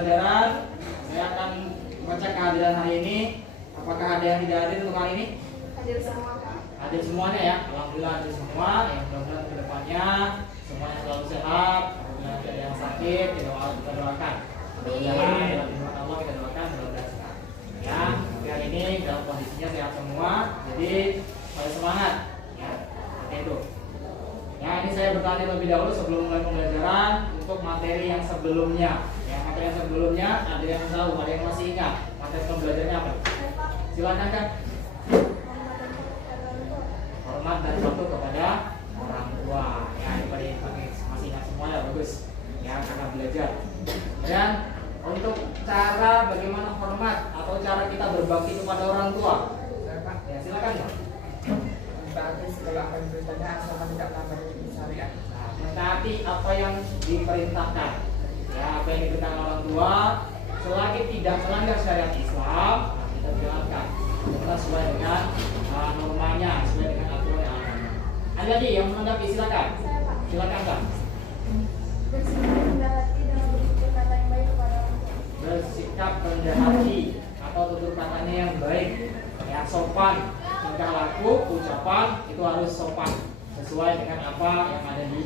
pembelajaran. Saya akan mengecek kehadiran hari ini. Apakah ada yang tidak hadir untuk hari ini? Hadir semua, Pak. Hadir semuanya ya. Alhamdulillah hadir semua. Yang mudah-mudahan ke depannya semuanya selalu sehat. Apabila ada yang sakit, kita doakan. Mudah-mudahan dalam firman Allah kita doakan mudah-mudahan sehat. Ya, tapi hari ini dalam kondisinya sehat semua. Jadi harus semangat. Ya, seperti itu. Ya, ini saya bertanya lebih dahulu sebelum mulai pembelajaran untuk materi yang sebelumnya. Ya, materi yang sebelumnya ada yang tahu, ada yang masih ingat materi pembelajarannya apa? Silakan kan. Hormat dan patuh kepada orang tua. Ya, ini masih ingat semua ya, bagus. Ya, karena belajar. Dan untuk cara bagaimana hormat atau cara kita berbakti kepada orang tua. Ya, silakan ya. Berarti setelah perintahnya asal tidak melanggar syariat. Nah, mentaati apa yang diperintahkan. Ya, apa yang diperintahkan orang tua, selagi tidak melanggar syariat Islam, kita jalankan. Kita sesuai dengan normanya, sesuai dengan aturan yang ada. Ada lagi yang menanggapi, silakan. Saya, Pak. Silakan, Pak. Bersikap rendah hati dan bertutur kata yang baik kepada orang tua. Bersikap rendah hati atau tutur katanya yang baik, ya, sopan, tingkah laku, ucapan itu harus sopan sesuai dengan apa yang ada di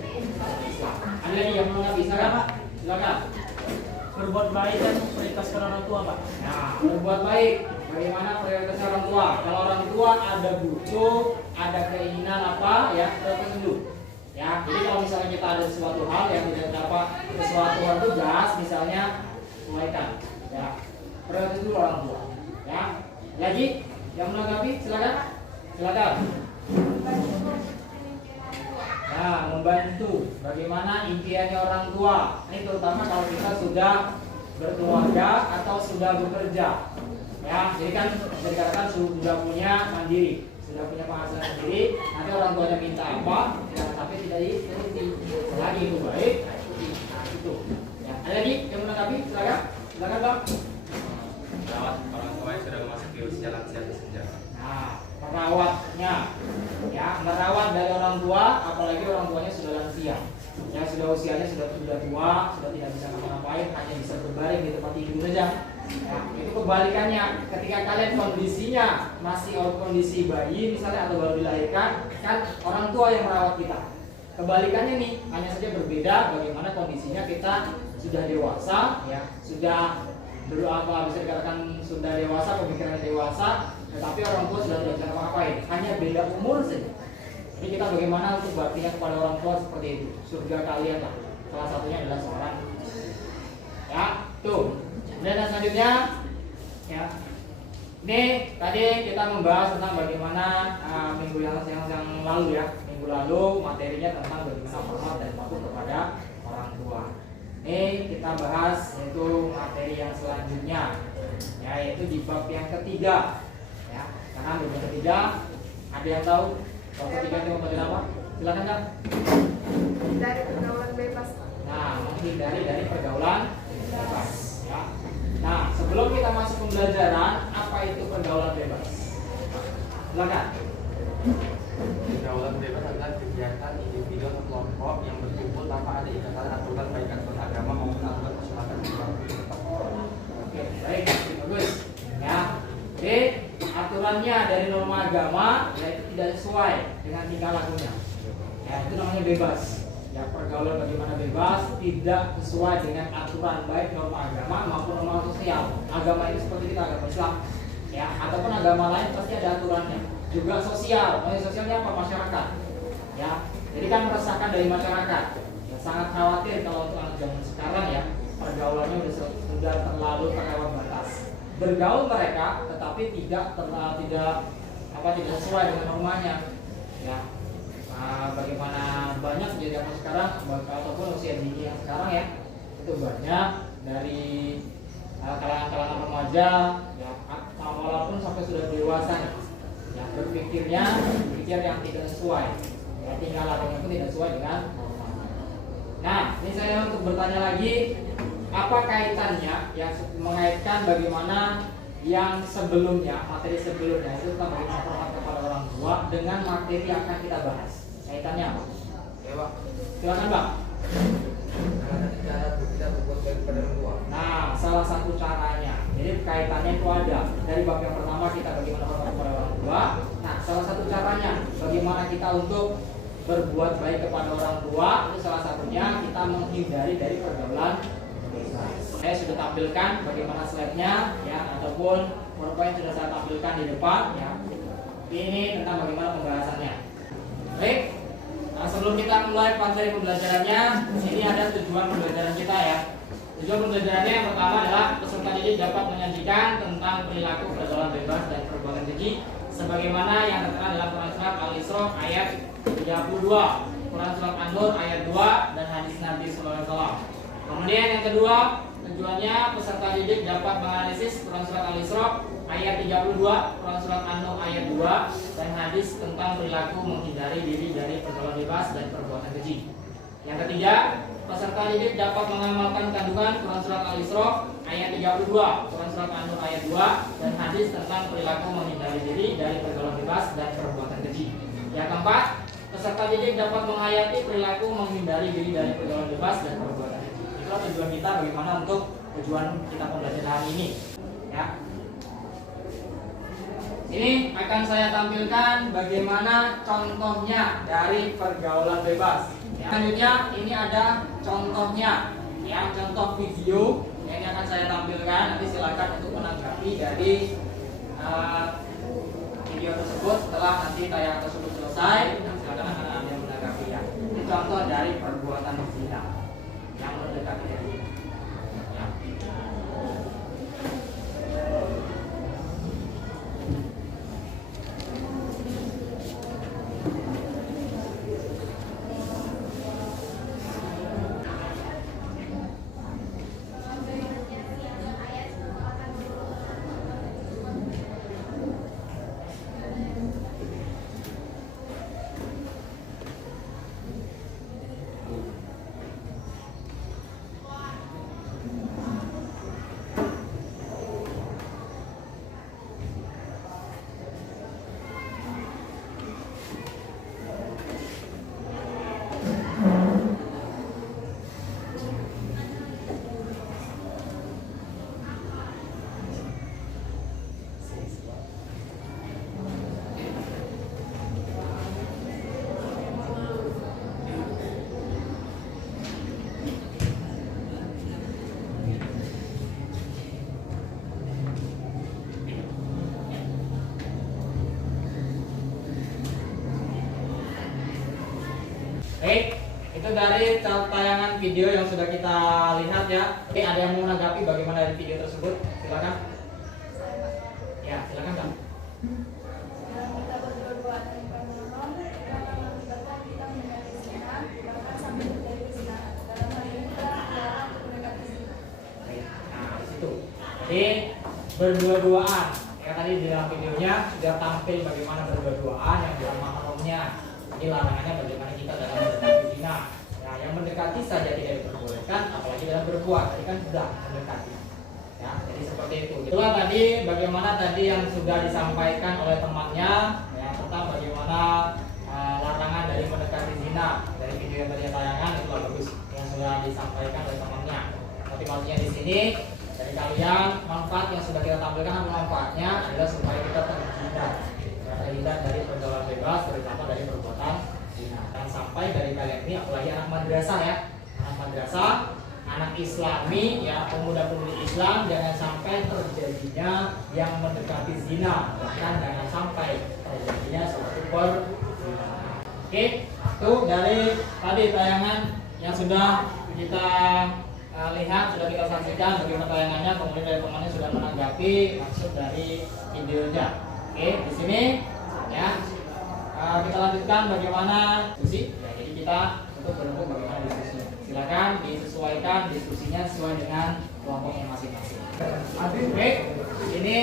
Islam. Ada lagi yang menanggapi, silakan, Pak. Silakan. Berbuat baik dan memprioritaskan orang tua, Pak. Nah, berbuat baik. Bagaimana prioritasnya orang tua? Kalau orang tua ada butuh, ada keinginan apa, ya, tertentu. Ya, jadi kalau misalnya kita ada sesuatu hal yang tidak dapat sesuatu hal tugas, misalnya tunaikan. Ya, prioritas dulu orang tua. Ya, lagi yang menanggapi, silakan. Silakan. Nah, membantu. Bagaimana impiannya orang tua? Ini terutama kalau kita sudah berkeluarga atau sudah bekerja. Ya, jadi kan bisa dikatakan sudah punya mandiri, sudah punya penghasilan sendiri. Nanti orang tuanya minta apa, jangan sampai tidak dituruti. Selagi itu baik, ikuti. Nah, itu. Ya, ada lagi yang menanggapi? Silakan. Silakan, Bang. Merawat orang tua yang sudah memasuki usia lansia dan senja. Nah, merawatnya, ya, merawat dari orang tua, apalagi orang tuanya sudah lansia, ya, sudah usianya sudah tua, sudah tidak bisa ngapa-ngapain, hanya bisa berbaring di tempat tidur saja. Ya, itu kebalikannya. Ketika kalian kondisinya masih kondisi bayi misalnya atau baru dilahirkan, kan orang tua yang merawat kita. Kebalikannya nih, hanya saja berbeda bagaimana kondisinya kita sudah dewasa, ya, sudah bisa dikatakan sudah dewasa, pemikirannya dewasa, tetapi orang tua sudah tidak bisa ngapain, hanya beda umur saja. Jadi kita bagaimana untuk baktinya kepada orang tua seperti itu. Surga kalian lah. Salah satunya adalah seorang. Ya, tuh. Dan selanjutnya, ya. Ini tadi kita membahas tentang bagaimana minggu yang lalu ya. Minggu lalu materinya tentang bagaimana hormat dan patuh kepada orang tua. Ini kita bahas yaitu materi yang selanjutnya, yaitu di bab yang ketiga. Ya, karena bab yang ketiga ada yang tahu bab ketiga itu materi apa? Silakan, Kak. Dari pergaulan bebas, Pak. Nah, menghindari dari pergaulan bebas. Ya. Nah, sebelum kita masuk pembelajaran, apa itu pergaulan bebas? Silakan. Pergaulan bebas adalah kegiatan individu atau kelompok yang berkumpul tanpa ada ikatan aturan baik aturan agama maupun aturan masyarakat. Oke, baik, bagus. Ya, jadi aturannya dari norma agama yaitu tidak sesuai dengan tingkah lakunya. Ya, itu namanya bebas. Ya, pergaulan bagaimana bebas tidak sesuai dengan aturan baik norma agama maupun norma sosial. Agama itu seperti kita agama Islam, ya, ataupun agama lain pasti ada aturannya. Juga sosial, sosialnya apa? Masyarakat. Ya, jadi kan meresahkan dari masyarakat. Ya, sangat khawatir kalau untuk anak zaman sekarang ya pergaulannya sudah terlalu terlewat batas. Bergaul mereka, tetapi tidak sesuai dengan normanya. Ya, bagaimana banyak di zaman sekarang ataupun usia dini yang sekarang ya itu banyak dari kalangan-kalangan remaja, ya, walaupun sampai sudah dewasa nih. Ya, berpikir yang tidak sesuai, ya, tinggal lakunya pun tidak sesuai dengan norma. Nah, ini saya untuk bertanya lagi, apa kaitannya yang mengaitkan bagaimana yang sebelumnya, materi sebelumnya itu tentang bagaimana hormat kepada orang tua dengan materi yang akan kita bahas. Kaitannya apa? Dewa. Silakan, Bang. Cara kita berbuat baik kepada orang tua. Nah, salah salah satu caranya. Jadi kaitannya itu ada dari bab yang pertama kita bagaimana berbuat kepada orang tua. Nah, salah satu caranya bagaimana kita untuk berbuat baik kepada orang tua itu salah satunya kita menghindari dari pergaulan dosa. Saya sudah tampilkan bagaimana slide-nya ya, ataupun PowerPoint sudah saya tampilkan di depan ya. Ini tentang bagaimana pembahasannya. Baik. Nah, sebelum kita mulai materi pembelajarannya, ini ada tujuan pembelajaran kita ya. Tujuan pembelajarannya yang pertama adalah peserta didik dapat menyajikan tentang perilaku pergaulan bebas dan perbuatan keji sebagaimana yang tertera dalam Quran Surat Al-Isra ayat 32, Quran Surat An-Nur ayat 2 dan hadis Nabi sallallahu alaihi wasallam. Kemudian yang kedua, tujuannya peserta didik dapat menganalisis Quran Surat Al-Isra ayat 32, Quran Surat An-Nur ayat 2 dan hadis tentang perilaku menghindari diri dari pergaulan bebas dan perbuatan keji. Yang ketiga, peserta didik dapat mengamalkan kandungan Quran Surat Al-Isra ayat 32, Quran Surat An-Nur ayat 2 dan hadis tentang perilaku menghindari diri dari pergaulan bebas dan perbuatan keji. Yang keempat, peserta didik dapat menghayati perilaku menghindari diri dari pergaulan bebas dan perbuatan keji. Itulah tujuan kita bagaimana untuk tujuan kita pembelajaran hari ini. Ya. Ini akan saya tampilkan bagaimana contohnya dari pergaulan bebas. Ya. Selanjutnya ini ada contohnya, ya, contoh video yang ini akan saya tampilkan. Nanti silakan untuk menanggapi dari video tersebut setelah nanti tayangan tersebut selesai. Dan silakan akan ada yang menanggapi ya. Ini contoh dari perbuatan zina yang mendekati diri. Ya. Baik, itu dari tayangan video yang sudah kita lihat ya. Oke, ada yang mau menanggapi bagaimana dari video tersebut? Silakan. Ya, silakan Kak. Dalam kita berdua-dua dan menolong, kita akan mengakibatkan kita menjadi zina, bahkan sampai terjadi kezinaan. Dalam hal ini kita dilarang untuk mendekati zina. Baik, nah di situ. Jadi berdua-duaan. Ya tadi di dalam videonya sudah tampil bagaimana berdua-duaan yang dalam mahramnya. Jadi larangannya bagaimana kita dalam mendekati zina. Nah, yang mendekati saja tidak diperbolehkan, apalagi dalam berbuat. Tadi kan sudah mendekati. Ya, jadi seperti itu. Itulah tadi bagaimana tadi yang sudah disampaikan oleh temannya, ya, tentang bagaimana larangan dari mendekati zina. Dari video yang tadi tayangan itu bagus yang sudah disampaikan oleh temannya. Tapi maksudnya di sini dari kalian manfaat yang sudah kita tampilkan, manfaatnya adalah supaya kita terhindar dari pergaulan bebas, terutama dari perbuatan zina. Dan sampai dari kalian ini, apalagi anak madrasah ya, anak madrasah, anak Islami ya, pemuda-pemudi Islam, jangan sampai terjadinya yang mendekati zina, bahkan jangan sampai terjadinya suatu perzina. Oke, itu dari tadi tayangan yang sudah kita lihat, sudah kita saksikan bagaimana tayangannya, kemudian dari temannya sudah menanggapi maksud dari videonya. Oke, di sini ya kita lanjutkan bagaimana diskusi. Ya, jadi kita untuk berembuk bagaimana diskusinya. Silakan disesuaikan diskusinya sesuai dengan kelompoknya masing-masing. Baik, ini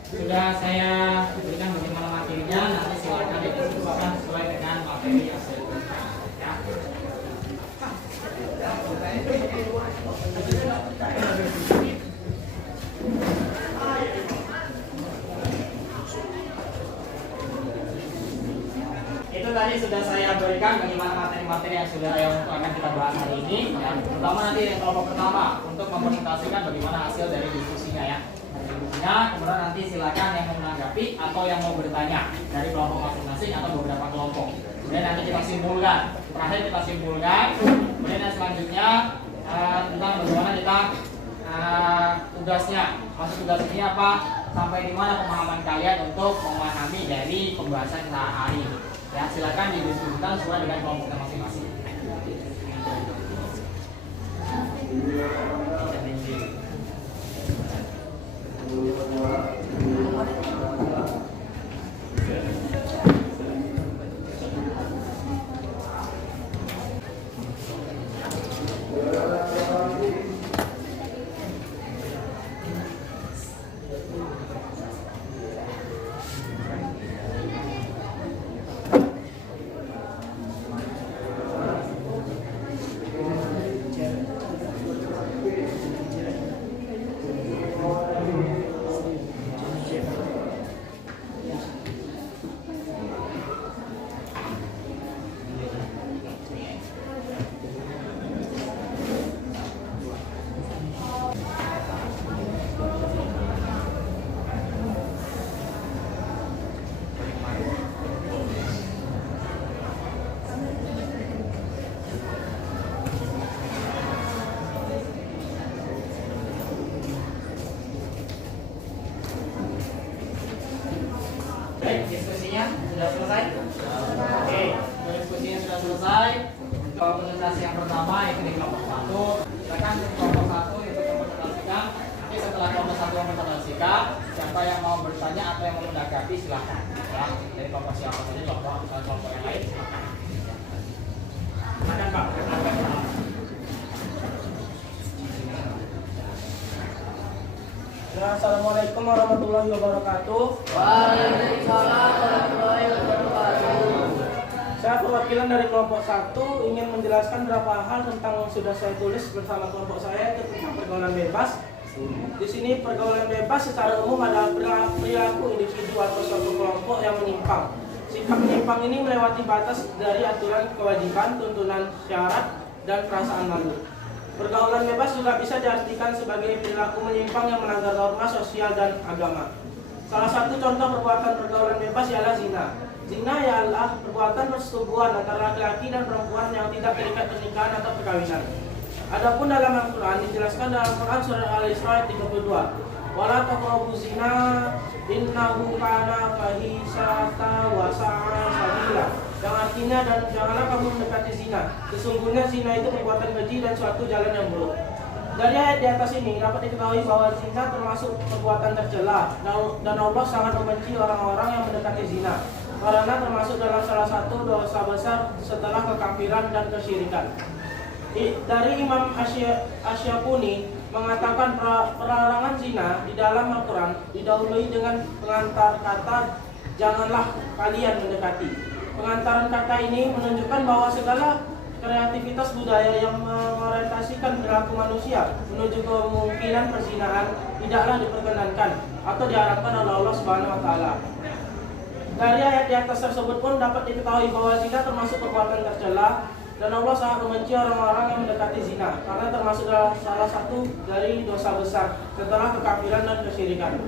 sudah saya berikan bagaimana materinya. Nanti silakan didiskusikan sesuai dengan materi yang saya berikan. Ya. Itu itu tadi sudah saya berikan bagaimana materi-materi yang sudah untuk akan kita bahas hari ini. Ya. Pertama nanti yang kelompok pertama untuk mempresentasikan bagaimana hasil dari diskusinya ya. Kemudian nanti silakan yang mau menanggapi atau yang mau bertanya dari kelompok masing-masing atau beberapa kelompok. Kemudian nanti kita simpulkan. Terakhir kita simpulkan. Kemudian yang selanjutnya tentang bagaimana kita tugasnya. Maksud tugas ini apa? Sampai di mana pemahaman kalian untuk memahami dari pembahasan kita hari ini. Ya, silakan didiskusikan sesuai dengan kelompok kita masing-masing. Diskusinya sudah selesai? Oke, diskusinya sudah selesai. Untuk presentasi yang pertama itu di kelompok 1. Silakan kelompok 1 itu mempresentasikan. Nanti setelah kelompok 1 mempresentasikan, siapa yang mau bertanya atau yang mau menanggapi silakan. Ya, dari kelompok siapa saja, contoh misalnya kelompok yang lain silakan. Silakan Pak. Assalamualaikum warahmatullahi wabarakatuh. Waalaikumsalam warahmatullahi wabarakatuh. Saya perwakilan dari kelompok 1 ingin menjelaskan beberapa hal tentang yang sudah saya tulis bersama kelompok saya yaitu tentang pergaulan bebas. Di sini pergaulan bebas secara umum adalah perilaku individu atau suatu kelompok yang menyimpang. Sikap menyimpang ini melewati batas dari aturan kewajiban, tuntunan syarat, dan perasaan malu. Pergaulan bebas juga bisa diartikan sebagai perilaku menyimpang yang melanggar norma sosial dan agama. Salah satu contoh perbuatan pergaulan bebas ialah zina. Zina ialah perbuatan persetubuhan antara laki-laki dan perempuan yang tidak terikat pernikahan atau perkawinan. Adapun dalam Al-Quran dijelaskan dalam Quran surah Al-Isra ayat 32. Wala taqrabu zina innahu kana fahisata wa sa'a sabila. Yang artinya dan janganlah kamu mendekati zina. Sesungguhnya zina itu perbuatan keji dan suatu jalan yang buruk. Dari ayat di atas ini dapat diketahui bahwa zina termasuk perbuatan tercela dan Allah sangat membenci orang-orang yang mendekati zina karena termasuk dalam salah satu dosa besar setelah kekafiran dan kesyirikan. Dari Imam Asy'afuni mengatakan pelarangan zina di dalam Al-Quran didahului dengan pengantar kata janganlah kalian mendekati. Pengantaran kata ini menunjukkan bahwa segala kreativitas budaya yang mengorientasikan perilaku manusia menuju kemungkinan perzinahan tidaklah diperkenankan atau diharapkan oleh Allah Subhanahu wa taala. Dari ayat di atas tersebut pun dapat diketahui bahwa zina termasuk perbuatan tercela dan Allah sangat membenci orang-orang yang mendekati zina karena termasuk salah satu dari dosa besar setelah kekafiran dan kesyirikan.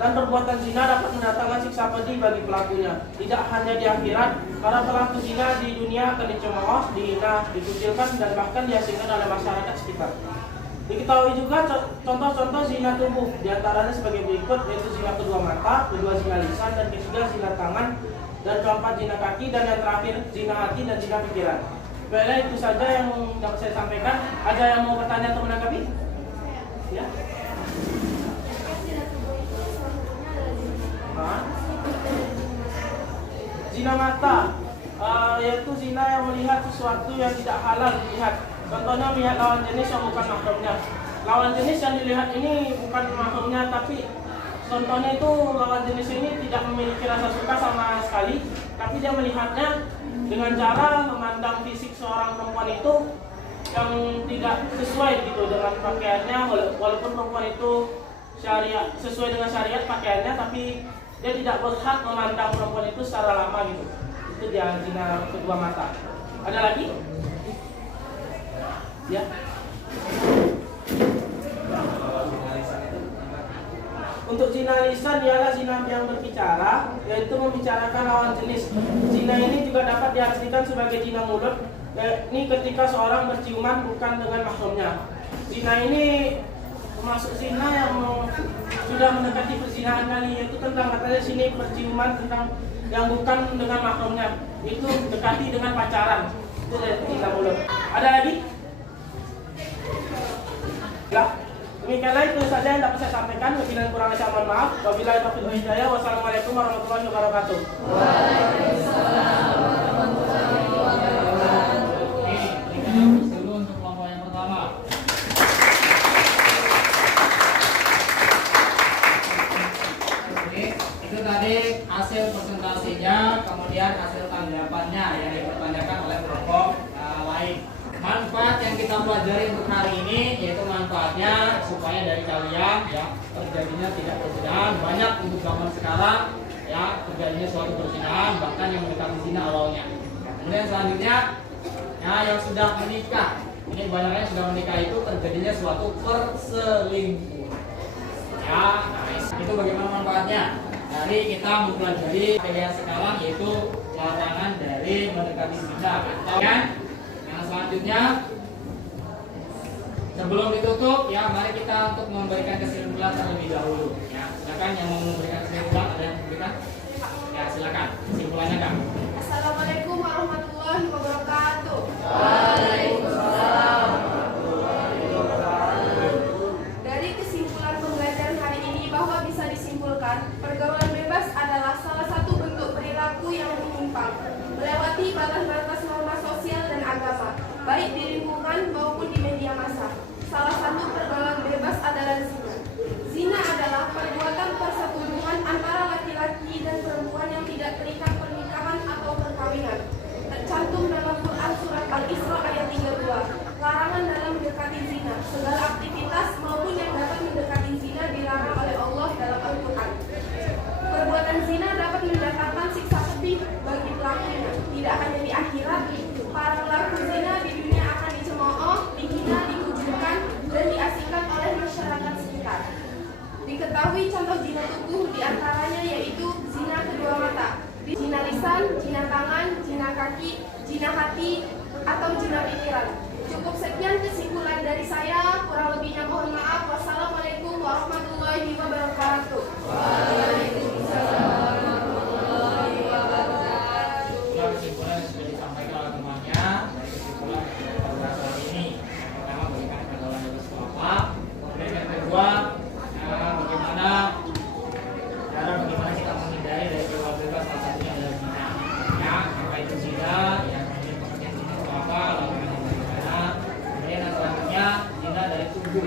Dan perbuatan zina dapat mendatangkan siksa pedih bagi pelakunya. Tidak hanya di akhirat, para pelaku zina di dunia akan dicemooh, dihina, dikucilkan, dan bahkan diasingkan oleh masyarakat sekitar. Diketahui juga contoh-contoh zina tubuh, diantaranya sebagai berikut, yaitu zina kedua mata, kedua zina lisan, dan ketiga zina tangan, dan keempat zina kaki, dan yang terakhir zina hati dan zina pikiran. Baiklah, itu saja yang dapat saya sampaikan. Ada yang mau bertanya atau menanggapi? Ya. Zina mata, yaitu zina yang melihat sesuatu yang tidak halal dilihat. Contohnya melihat lawan jenis yang bukan mahramnya. Lawan jenis yang dilihat ini bukan mahramnya, tapi contohnya itu lawan jenis ini tidak memiliki rasa suka sama sekali, tapi dia melihatnya dengan cara memandang fisik seorang perempuan itu yang tidak sesuai gitu dengan pakaiannya, walaupun perempuan itu syariat sesuai dengan syariat pakaiannya, tapi dia tidak berhak memandang perempuan itu secara lama gitu. Itu dia zina kedua mata. Ada lagi? Ya. Untuk zina lisan ialah zina yang berbicara, yaitu membicarakan lawan jenis. Zina ini juga dapat diartikan sebagai zina mulut. Ini ketika seorang berciuman bukan dengan mahramnya. Zina ini termasuk zina yang sudah mendekati perzinahan kali, yaitu tentang katanya sini perciuman tentang yang bukan dengan mahramnya. Itu dekati dengan pacaran. Itu zina mulut. Ada lagi? Ya. Demikianlah itu saja yang dapat saya sampaikan. Lebih dan kurangnya saya mohon maaf. Wabillahi taufiq wal hidayah. Wassalamualaikum warahmatullahi wabarakatuh. Waalaikumsalam warahmatullahi wabarakatuh. Dulu untuk kelompok yang pertama. Oke, itu tadi hasil presentasinya, kemudian hasil tanggapannya yang dipertanyakan oleh kelompok lain. Manfaat yang kita pelajari untuk hari ini yaitu manfaatnya supaya dari kalian ya terjadinya tidak perzinahan. Banyak untuk zaman sekarang ya terjadinya suatu perzinahan bahkan yang mendekati zina awalnya. Kemudian selanjutnya ya yang sudah menikah, ini banyaknya sudah menikah itu terjadinya suatu perselingkuhan. Ya, nah, itu bagaimana manfaatnya? Dari kita mempelajari pilihan sekarang yaitu larangan dari mendekati zina. Atau kan? Selanjutnya sebelum ditutup ya mari kita untuk memberikan kesimpulan terlebih dahulu ya. Silakan yang mau memberikan kesimpulan, ada yang memberikan? Ya silakan kesimpulannya Kak. Assalamualaikum warahmatullahi wabarakatuh. Waalaikumsalam. Dari kesimpulan pembelajaran hari ini bahwa bisa disimpulkan pergaulan bebas adalah salah satu bentuk perilaku yang menyimpang, melewati batas-batas norma sosial dan agama, baik di lingkungan maupun di media massa. Salah satu pergaulan bebas adalah zina. Zina adalah perbuatan persetubuhan antara laki-laki dan perempuan yang tidak terikat pernikahan atau perkawinan. Tercantum dalam Quran surat Al-Isra ayat 32. Larangan dalam mendekati zina. Segala aktivitas maupun yang dapat mendekati zina dilarang oleh Allah dalam Al-Quran. Perbuatan zina dapat mendatangkan siksa pedih bagi pelakunya. Tidak hanya di akhirat, para pelaku zina di dunia akan dicemooh, dihina, dikucilkan, dan diasingkan oleh masyarakat sekitar. Diketahui contoh zina tubuh diantaranya yaitu zina kedua mata, zina lisan, zina tangan, zina kaki, zina hati, atau zina pikiran. Cukup sekian kesimpulan dari saya, kurang lebihnya mohon maaf. Wassalamualaikum warahmatullahi wabarakatuh. Waalaikumsalam warahmatullahi wabarakatuh. Kesimpulan yang sudah disampaikan oleh temannya dari kesimpulan pada hari ini. Yang pertama bagaimana pergaulan bebas itu apa, kemudian yang kedua bagaimana kita menghindari dari pergaulan bebas, salah satunya adalah zina. Ya, apa itu zina? Ya, kemudian pengertian zina itu apa? Lalu bagaimana? Kemudian yang selanjutnya zina dari tubuh.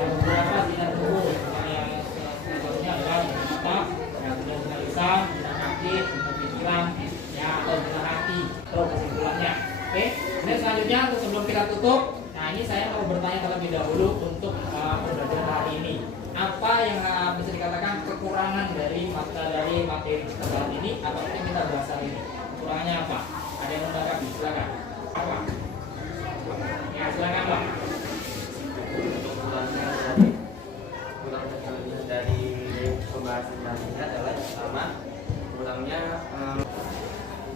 Yang beberapa zina tubuh, yang salah satunya adalah zina mata, yang kemudian zina lisan, zina kaki, zina pikiran, ya atau zina hati. Terus kesimpulannya. Oke. Kemudian selanjutnya untuk sebelum kita tutup, nah ini saya mau bertanya terlebih dahulu untuk pembelajaran hari ini. Apa yang bisa dikatakan kekurangan dari materi kita saat ini atau yang kita bahas hari ini? Kekurangannya apa? Ada yang menanggapi? Silakan. Apa? Ya silakan Pak. Untuk kurangnya dari pembahasan tadi adalah pertama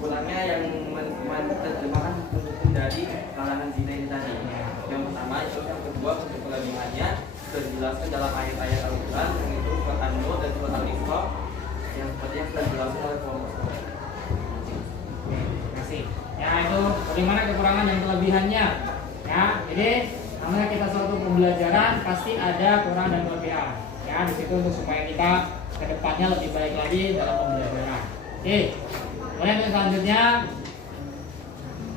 kurangnya yang menerjemahkan hukum dari larangan zina ini tadi. Yang pertama itu, yang kedua untuk kelebihannya terjelaskan dalam ayat-ayat Al-Quran yang itu surat An-Nur dan surat Al-Isra yang seperti yang sudah dijelaskan oleh kelompok. Terima kasih. Ya itu bagaimana kekurangan dan kelebihannya. Ya, jadi namanya kita suatu pembelajaran pasti ada kurang dan kelebihan. Ya, di situ untuk supaya kita kedepannya lebih baik lagi dalam pembelajaran. Oke. Kemudian yang selanjutnya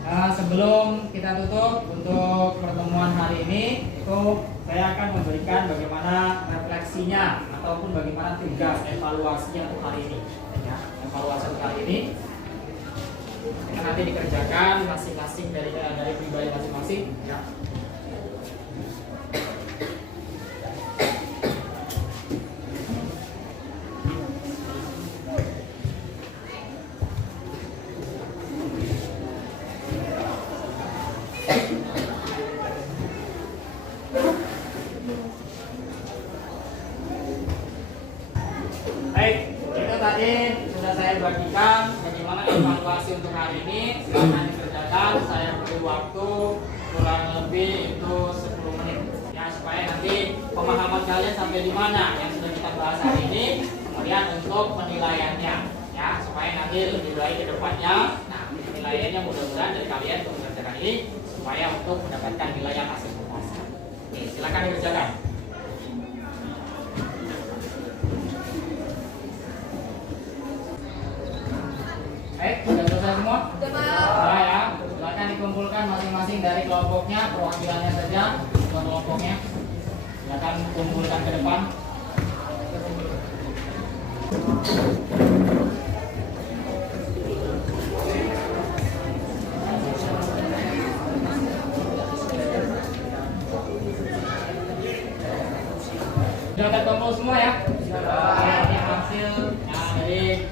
sebelum kita tutup untuk pertemuan hari ini itu saya akan memberikan bagaimana refleksinya ataupun bagaimana tugas evaluasinya untuk hari ini. Ya, evaluasi untuk hari ini nanti dikerjakan masing-masing dari pribadi masing-masing. Ya. Baik, itu tadi sudah saya bagikan bagaimana evaluasi untuk hari ini. Silakan dikerjakan. Saya beri waktu kurang lebih itu 10 menit. Ya, supaya nanti pemahaman kalian sampai di mana yang sudah kita bahas hari ini. Kemudian untuk penilaiannya, ya, supaya nanti lebih baik ke depannya. Nah, penilaiannya mudah-mudahan dari kalian untuk mengerjakan ini supaya untuk mendapatkan nilai yang hasil puasa. Oke, silakan dikerjakan. Baik, sudah selesai semua? Sudah ya, silakan dikumpulkan masing-masing dari kelompoknya, perwakilannya saja untuk kelompoknya. Silakan kumpulkan ke depan. Sudah terkumpul semua ya? Ini hasil dari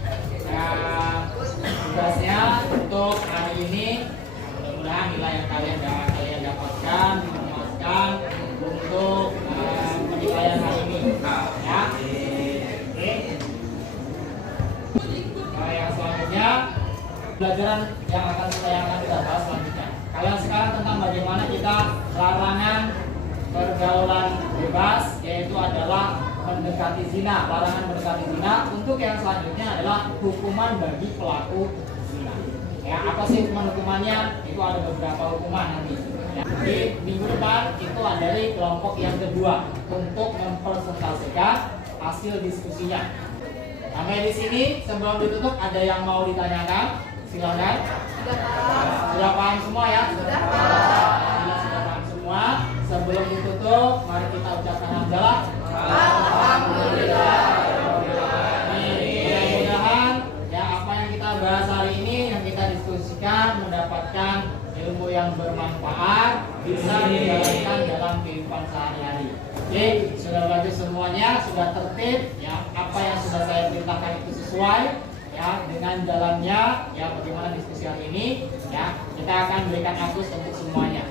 tugasnya untuk hari ini. Mudah-mudahan nilai yang kalian dapatkan memuaskan untuk penilaian hari ini. Ya. Oke. Nah, yang selanjutnya pelajaran yang akan kita bahas selanjutnya. Kalian sekarang tentang bagaimana kita larangan pergaulan bebas, yaitu adalah mendekati zina, larangan mendekati zina. Untuk yang selanjutnya adalah hukuman bagi pelaku zina. Ya, apa sih hukumannya? Itu ada beberapa hukuman nanti. Ya, di minggu depan itu ada dari kelompok yang kedua untuk mempresentasikan hasil diskusinya. Sampai di sini sebelum ditutup ada yang mau ditanyakan? Silakan. Sudah paham semua ya? Sudah paham semua. Sebelum ditutup, mari kita ucapkan hamdalah. Alhamdulillah. Mudah-mudahan ya apa yang kita bahas hari ini, yang kita diskusikan mendapatkan ilmu yang bermanfaat, bisa dijalankan dalam kehidupan sehari-hari. Oke, sudah bagus semuanya, sudah tertib. Ya, apa yang sudah saya perintahkan itu sesuai ya dengan jalannya. Ya, bagaimana diskusi hari ini? Ya, kita akan berikan aplaus untuk semuanya.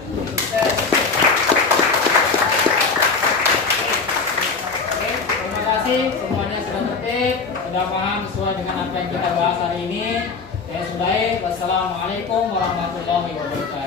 Semuanya sudah tertib, sudah paham sesuai dengan apa yang kita bahas hari ini. Saya sudahi. Wassalamualaikum warahmatullahi wabarakatuh.